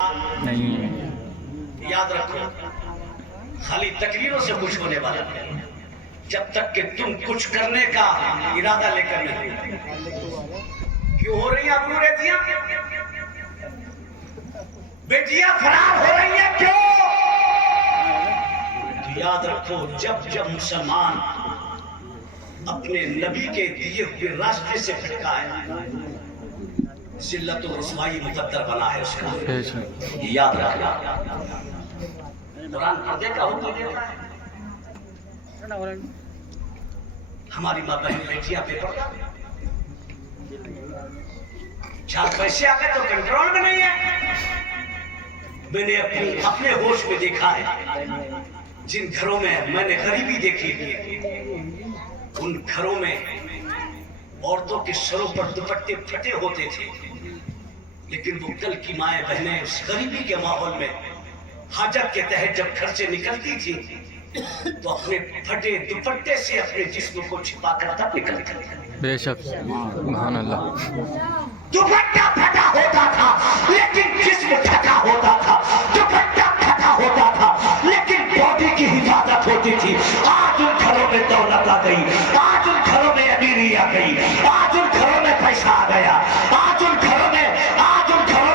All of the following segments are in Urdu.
نہیں یاد رکھو خالی تقریروں سے کچھ ہونے والا نہیں، جب تک کہ تم کچھ کرنے کا ارادہ لے کر نہیں۔ کیوں ہو رہی ہیں ابو ریزیاں؟ بیٹیاں فرار ہو رہی ہیں کیوں؟ تو یاد رکھو جب جب مسلمان اپنے نبی کے دیے ہوئے راستے سے بھٹکا ہے، ذلت و رسوائی مقدر بنا ہے اس کا، یہ یاد رکھنا۔ قرآن پردے کا حکم دیتا ہے، ہماری ماں بہن بیٹیاں بے پردہ، چار پیسے آ گئے تو کنٹرول میں نہیں ہے۔ میں نے اپنے ہوش میں دیکھا ہے، جن گھروں میں میں نے غریبی دیکھی، ان گھروں میں عورتوں کے سروں پر دوپٹے پھٹے ہوتے تھے، لیکن وہ کل کی مائیں بہنیں اس غریبی کے ماحول میں حاجت کے تحت جب گھر سے نکلتی تھی تو اپنے پھٹے دوپٹے سے اپنے جسم کو چھپا کر تب نکلتی تھی۔ بے شک سبحان اللہ۔ دوپٹہ پھٹا ہوتا تھا لیکن جسم ڈھکا ہوتا تھا، دوپٹہ پھٹا ہوتا تھا لیکن باڈی کی حفاظت ہوتی تھی۔ آج ان گھروں میں دولت آ گئی، آج ان گھروں میں امیری آ گئی، آج ان گھروں میں پیسہ آ گیا، آج ان گھروں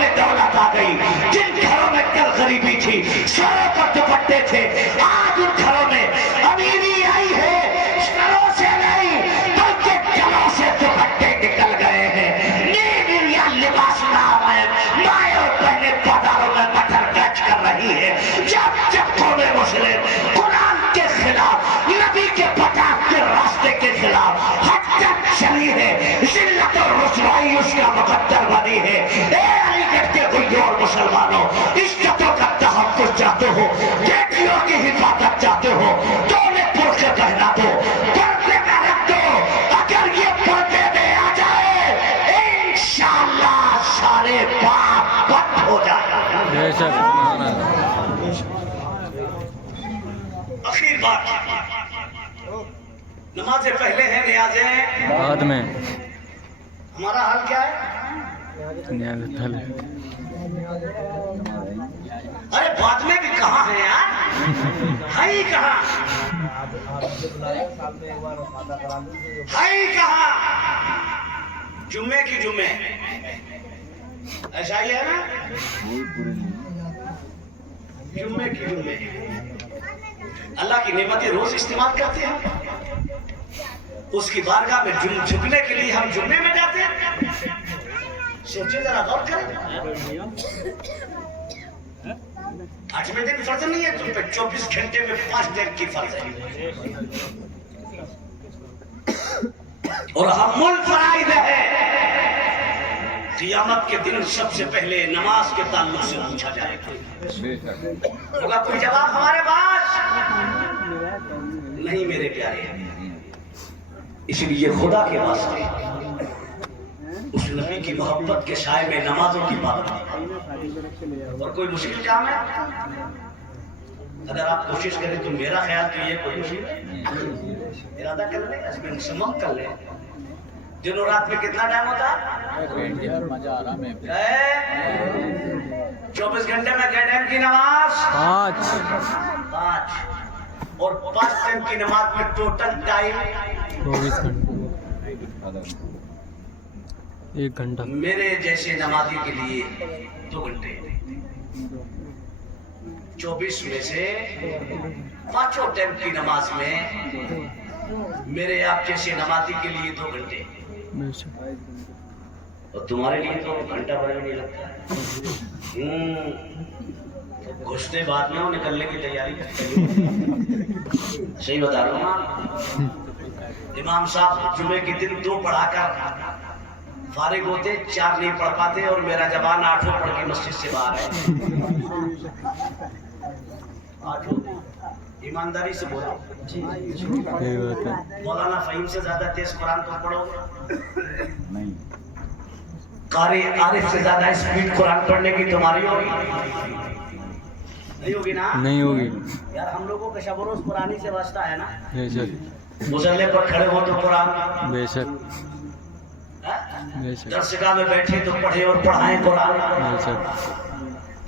میں دولت آ گئی۔ جن گھروں میں کل غریبی تھی، سروں پر دوپٹے تھے، آج ان گھروں میں امیری آئی ہے، سروں سے نہیں بلکہ گلوں سے دوپٹے نکل گئے ہیں۔ نیل یا لباس نامائن مائیں اور بہنیں بازاروں میں مٹر بیچ کر رہی ہے۔ جب جب قوم مسلم قرآن کے خلاف، نبی کے پٹاخ کے راستے کے خلاف حجت چلی ہے، ذلت اور رسوائی اس کا مقدر بنی ہے۔ اے علی گڑھ کے غیور مسلمانوں، عزتوں کا تحفظ چاہتے ہو، بیٹیوں کی حفاظت چاہتے ہو تو انہیں برقعے پہنا دو، پردے میں رکھ دو۔ اگر یہ پردے میں آ جائے انشاءاللہ سارے پاپ بند ہو جائے گا۔ بے شک سبحان اللہ۔ اخیر بات، نمازیں پہلے ہیں، نیازیں بعد میں۔ ہمارا حال کیا ہے؟ نیاز پہلے۔ ارے بعد میں بھی کہاں ہے یار؟ ہے ہی کہاں؟ ہے ہی کہاں؟ جمعے کی جمعے، ایسا ہی ہے نا؟ جمعے کی جمعے اللہ کی نعمتیں روز استعمال کرتے ہیں، اس کی بارگاہ میں جھکنے کے لیے ہم جمعے میں جاتے ہیں۔ سوچیں ذرا غور کریں، 8ویں دن فرض نہیں ہے تم پہ، 24 گھنٹے میں 5 دن کی فرض ہے، اور ہم منفرد ہیں۔ قیامت کے دن سب سے پہلے نماز کے تعلق سے پوچھا جائے گا، ہوگا کوئی جواب ہمارے پاس؟ نہیں میرے پیارے، اس لیے خدا کے واسطے اس نبی کی محبت کے سائے میں نمازوں کی پابندی، اور کوئی مشکل کام ہے؟ اگر آپ کوشش کریں تو میرا خیال کہ یہ کوئی مشکل ہے، ارادہ کر لیں، ہسبینڈ سمم کر لیں۔ دن اور رات میں کتنا ٹائم ہوتا ہے؟ 24 گھنٹے میں کیا ٹائم کی نماز؟ 5، اور 5 ٹائم کی نماز میں ٹوٹل ٹائم 24 گھنٹے، 1 گھنٹہ۔ میرے جیسے نمازی کے لیے 2 گھنٹے، 24 میں سے 5 ٹائم کی نماز میں میرے آپ جیسے نمازی کے لیے 2 گھنٹے، اور تمہارے لیے تو گھنٹہ بھر نہیں لگتا ہے۔ گھستے بعد میں وہ نکلنے کی تیاری کرتے ہیں، صحیح بتا رہا ہوں۔ امام صاحب جمعے کے دن 2 پڑھا کر فارغ ہوتے، 4 نہیں پڑھ پاتے، اور میرا جوان 8 پڑھ کے مسجد سے باہر ہے۔ 8 ایمانداری سے بولو، مولانا فہیم سے زیادہ تیز قرآن تو پڑھو، قاری عارف سے زیادہ اسپیڈ قرآن پڑھنے کی تمہاری ہوگی؟ نہیں ہوگی نا؟ نہیں ہوگی یار، ہم لوگوں کا شب و روز قرآن سے واسطہ ہے نا۔ بے شک، مصلی پر کھڑے ہو تو قرآن، بے شک، بے شک، درسگاہ میں بیٹھے تو پڑھے اور پڑھائیں قرآن۔ بے شک۔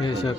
بے شک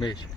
بے شک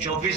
24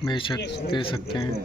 بے شک دے سکتے ہیں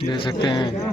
دے سکتے ہیں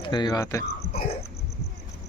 صحیح بات ہے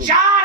4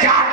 4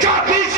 24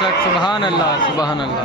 شک سبحان اللہ سبحان اللہ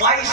22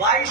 22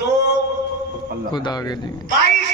2 خدا کے لیے 22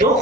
2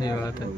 یہ بات ہے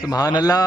سبحان اللہ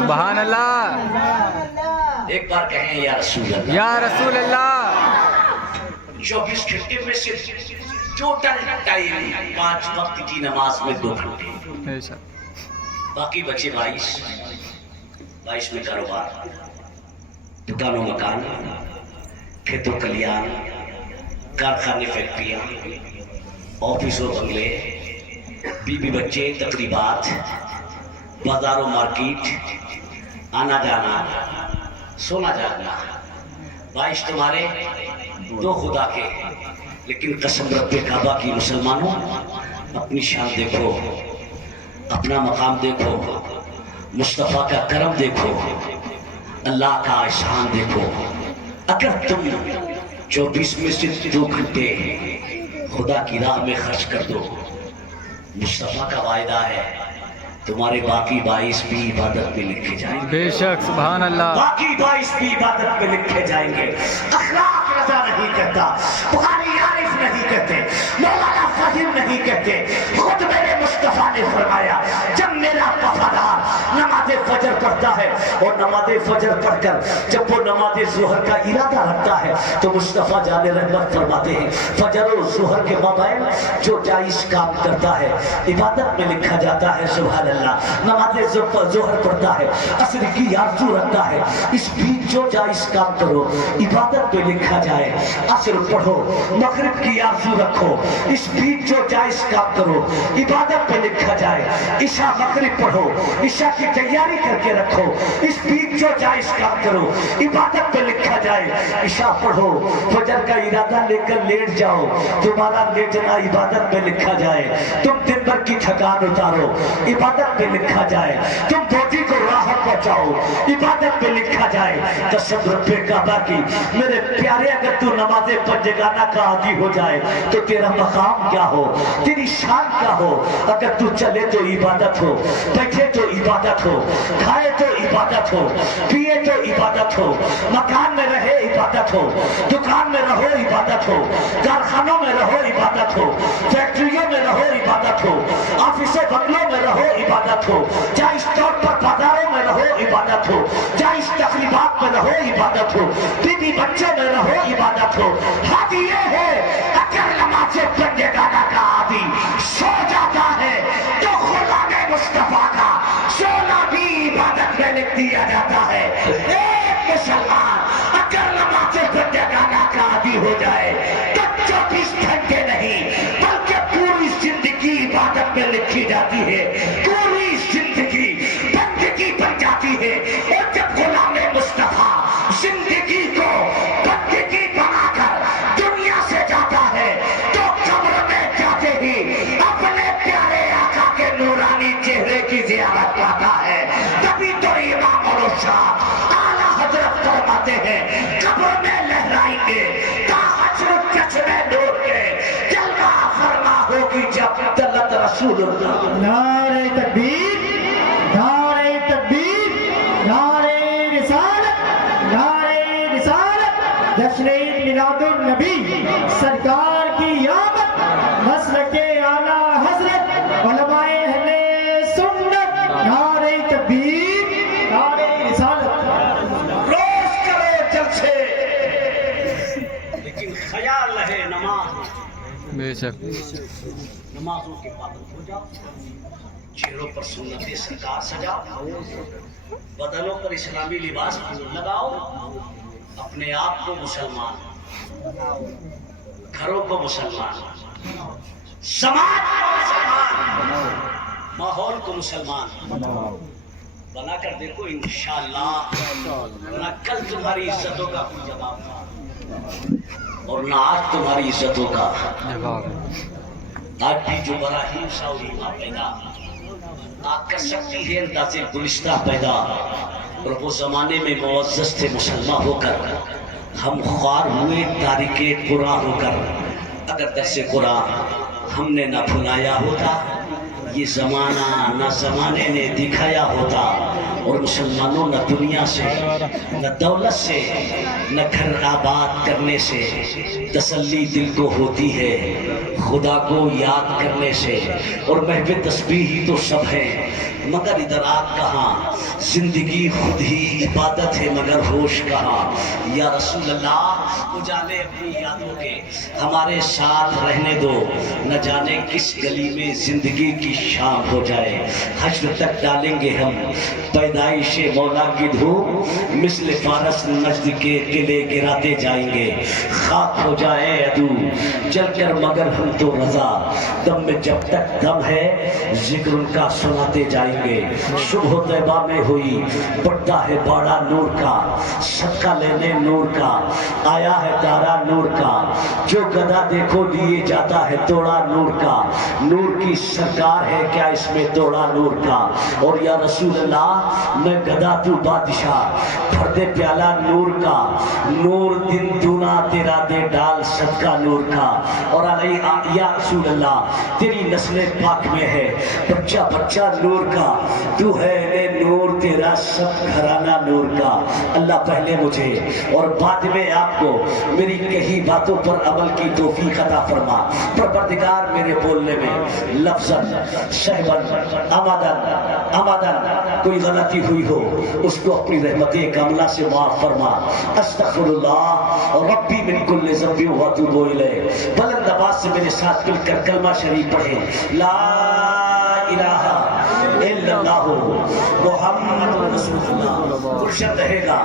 سبحان اللہ ایک بار کہیں یا رسول اللہ۔ یا رسول اللہ 24 گھنٹے میں سے ٹوٹل ٹائم 5 وقت کی نماز میں 2 گھنٹے، بے شک باقی بچے 22 میں کاروبار، دکانوں مکان، کھیتوں کلیان، کارخانے فیکٹریاں، آفسوں بنگلے، بیوی بچے، تقریبات، بازاروں مارکیٹ، آنا جانا، سونا جاگنا، 22 تمہارے، 2 خدا کے۔ لیکن قسم رب کعبہ کی مسلمانوں، اپنی شان دیکھو، اپنا مقام دیکھو، مصطفیٰ کا کرم دیکھو، اللہ کا احسان دیکھو۔ اگر تم 24 میں سے 2 گھنٹے خدا کی راہ میں خرچ کر دو، مصطفیٰ کا وعدہ ہے تمہارے باقی 22 بھی عبادت میں لکھے جائیں گے، بے شک سبحان اللہ باقی 22 بھی عبادت میں لکھے جائیں گے۔ اخلاق رضا نہیں کرتا، بخاری عارف نہیں کہتے، مولانا فہیم نہیں کہتے، خود میرے مصطفیٰ نے فرمایا جب میرا وفادار نماز فجر پڑھتا ہے اور نماز فجر پڑھ کر جب وہ نماز ظہر کا ارادہ رکھتا ہے تو مصطفیٰ جان رحمت فرماتے ہیں فجر و ظہر کے مابین جو جائز کام کرتا ہے عبادت میں لکھا جاتا ہے۔ سبحان اللہ۔ نماز ظہر پڑھتا ہے، عصر کی آرزو رکھتا ہے، اس بیچ جو جائز کام کرو عبادت میں لکھا جائے۔ عصر پڑھو، مغرب کی آرزو رکھو، اس بیچ جو جائز کام کرو عبادت میں لکھا جائے۔ عشاء مغرب پڑھو، اس عشاء کی تیاری کر کے رکھو، اس بیچ جو جائز کام کرو، عبادت پہ لکھا جائے، عشاء پڑھو، فجر کا ارادہ لے کر لیٹ جاؤ، تمہارا لیٹنا عبادت پہ لکھا جائے، تم دن بھر کی تھکان اتارو، عبادت پہ لکھا جائے، تم باڈی کو راحت پہنچاؤ، عبادت پہ لکھا جائے۔ قسم رب کعبہ کی میرے پیارے، اگر تو نماز پنجگانہ کا عادی ہو جائے تو تیرا مقام کیا ہو، تیری شان کیا ہو۔ اگر تو چلے تو عبادت ہو، بیٹھے تو عبادت ہو، کھائے تو عبادت ہو، پیے تو عبادت ہو، مکان میں رہے عبادت ہو، دکان میں رہو عبادت ہو، کارخانوں میں رہو عبادت ہو، فیکٹریوں میں رہو عبادت ہو، آفسوں بنگلوں میں رہو عبادت ہو، چاہے اسٹور پر بازاروں میں رہو عبادت ہو، چاہے اس تقریبات میں رہو عبادت ہو، بیوی بچوں میں رہو عبادت ہو۔ حد یہ ہے اگر نماز پنجگانہ کا عادی سو جاتا ہے تو غلام مصطفیٰ کا سونا بھی عبادت میں لکھ دیا جاتا ہے۔ ایک مسلمان اگر نماز پنجگانہ کا عادی ہو جائے تو 24 گھنٹے نہیں بلکہ پوری زندگی عبادت میں لکھی جاتی ہے، پوری زندگی بندگی بن جاتی ہے۔ اور جب غلام مصطفیٰ زندگی کو بندگی بنا کر دنیا سے جاتا ہے تو قبر میں جاتے ہی اپنے پیارے آقا کے نورانی چہرے کی زیارت پاتا ہے۔ تبھی تو امام الشاہ اعلیٰ حضرت فرماتے ہیں قبر میں لہرائیں گے تا حشر چشمے نور کے جلوہ فرما ہوگی جب طلعت رسول اللہ۔ نعرہ تکبیر، نعرہ تکبیر، نعرہ رسالت، نعرہ رسالت، جشن عید میلاد النبی سرکار کی آمد، مسلک اعلیٰ حضرت علماء اہل سنت، نعرہ تکبیر، نعرہ رسالت۔ روز کرو جلسے لیکن خیال رہے نماز، بے شک نمازوں کے پابند ہو جاؤ، چہروں پر سنت سرکار سجاؤ، بدنوں پر اسلامی لباس لگاؤ، اپنے آپ کو مسلمان، گھروں کو مسلمان، سماج کو مسلمان، ماحول کو مسلمان بنا کر دیکھو انشاءاللہ، نہ کل تمہاری عزتوں کا کوئی جواب تھا اور نہ آج تمہاری عزتوں کا۔ جواب آج بھی جو براہیم ساوریما پیدا آگ کر سکتی ہے انداز گلستہ پیدا، اور وہ زمانے میں معزز تھے مسلمان ہو کر، ہم خوار ہوئے تاریک قرآن ہو کر۔ اگر درس قرآن ہم نے نہ بھلایا ہوتا، یہ زمانہ نہ زمانے نے دکھایا ہوتا، اور مسلمانوں نہ دنیا سے نہ دولت سے نہ گھر آباد کرنے سے تسلی دل کو ہوتی ہے خدا کو یاد کرنے سے، اور محو تسبیح ہی تو سب ہے مگر ادھر آگ کہاں، زندگی خود ہی عبادت ہے مگر ہوش کہاں۔ یا رسول اللہ اجالے اپنی یادوں کے ہمارے ساتھ رہنے دو، نہ جانے کس گلی میں زندگی کی شام ہو جائے، حشر تک ڈالیں گے ہم پیدائش مولا کی دھوپ، مثل فارس نجد کے قلعے گراتے جائیں گے، خاک ہو جائے عدو جل کر مگر ہم تو رضا، دم میں جب تک دم ہے ذکر ان کا سناتے جائیں گے۔ صبح طیبہ میں ہوئی بڑھتا ہے باڑا نور کا، صدقہ لینے نور کا آیا ہے دارا نور کا، جو گدا دیکھو لیے جاتا ہے توڑا نور کا، نور کی سرکار ہے کیا اس میں توڑا نور کا۔ اور یا رسول اللہ میں گدا تو بادشاہ، بھر دے پیالہ نور کا، نور دن دونا تیرا دے ڈال صدقہ نور کا۔ اور یا رسول اللہ تیری نسل پاک میں ہے بچہ بچہ نور کا، تو ہے نور تیرا سب گھرانہ نور کا۔ اللہ پہلے مجھے اور بعد میں آپ کو میری کہی باتوں پر عمل کی توفیق عطا فرما۔ پروردگار میرے بولنے میں لفظاً شہباً آمدن کوئی غلطی ہوئی ہو اس کو اپنی رحمت کاملہ سے معاف فرما۔ استغفر اللہ ربی من کل ذنب واتوب الیہ۔ بلند آواز سے میرے ساتھ مل کر کلمہ شریف پڑھیں، لا الہ الا اللہ محمد رسول اللہ۔ گلشن رہے گا،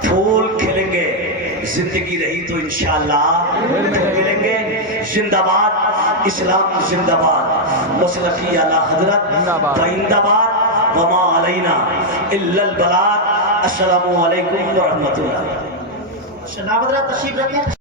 پھول کھلیں گے، زندگی رہی تو انشاءاللہ پھر ملیں گے۔ زندہ باد اسلام، زندہ باد مسلکی اعلیٰ حضرت، زندہ باد وما علینا الا البلاغ. السلام علیکم ورحمۃ اللہ. جناب حضرات تشریف رکھیں.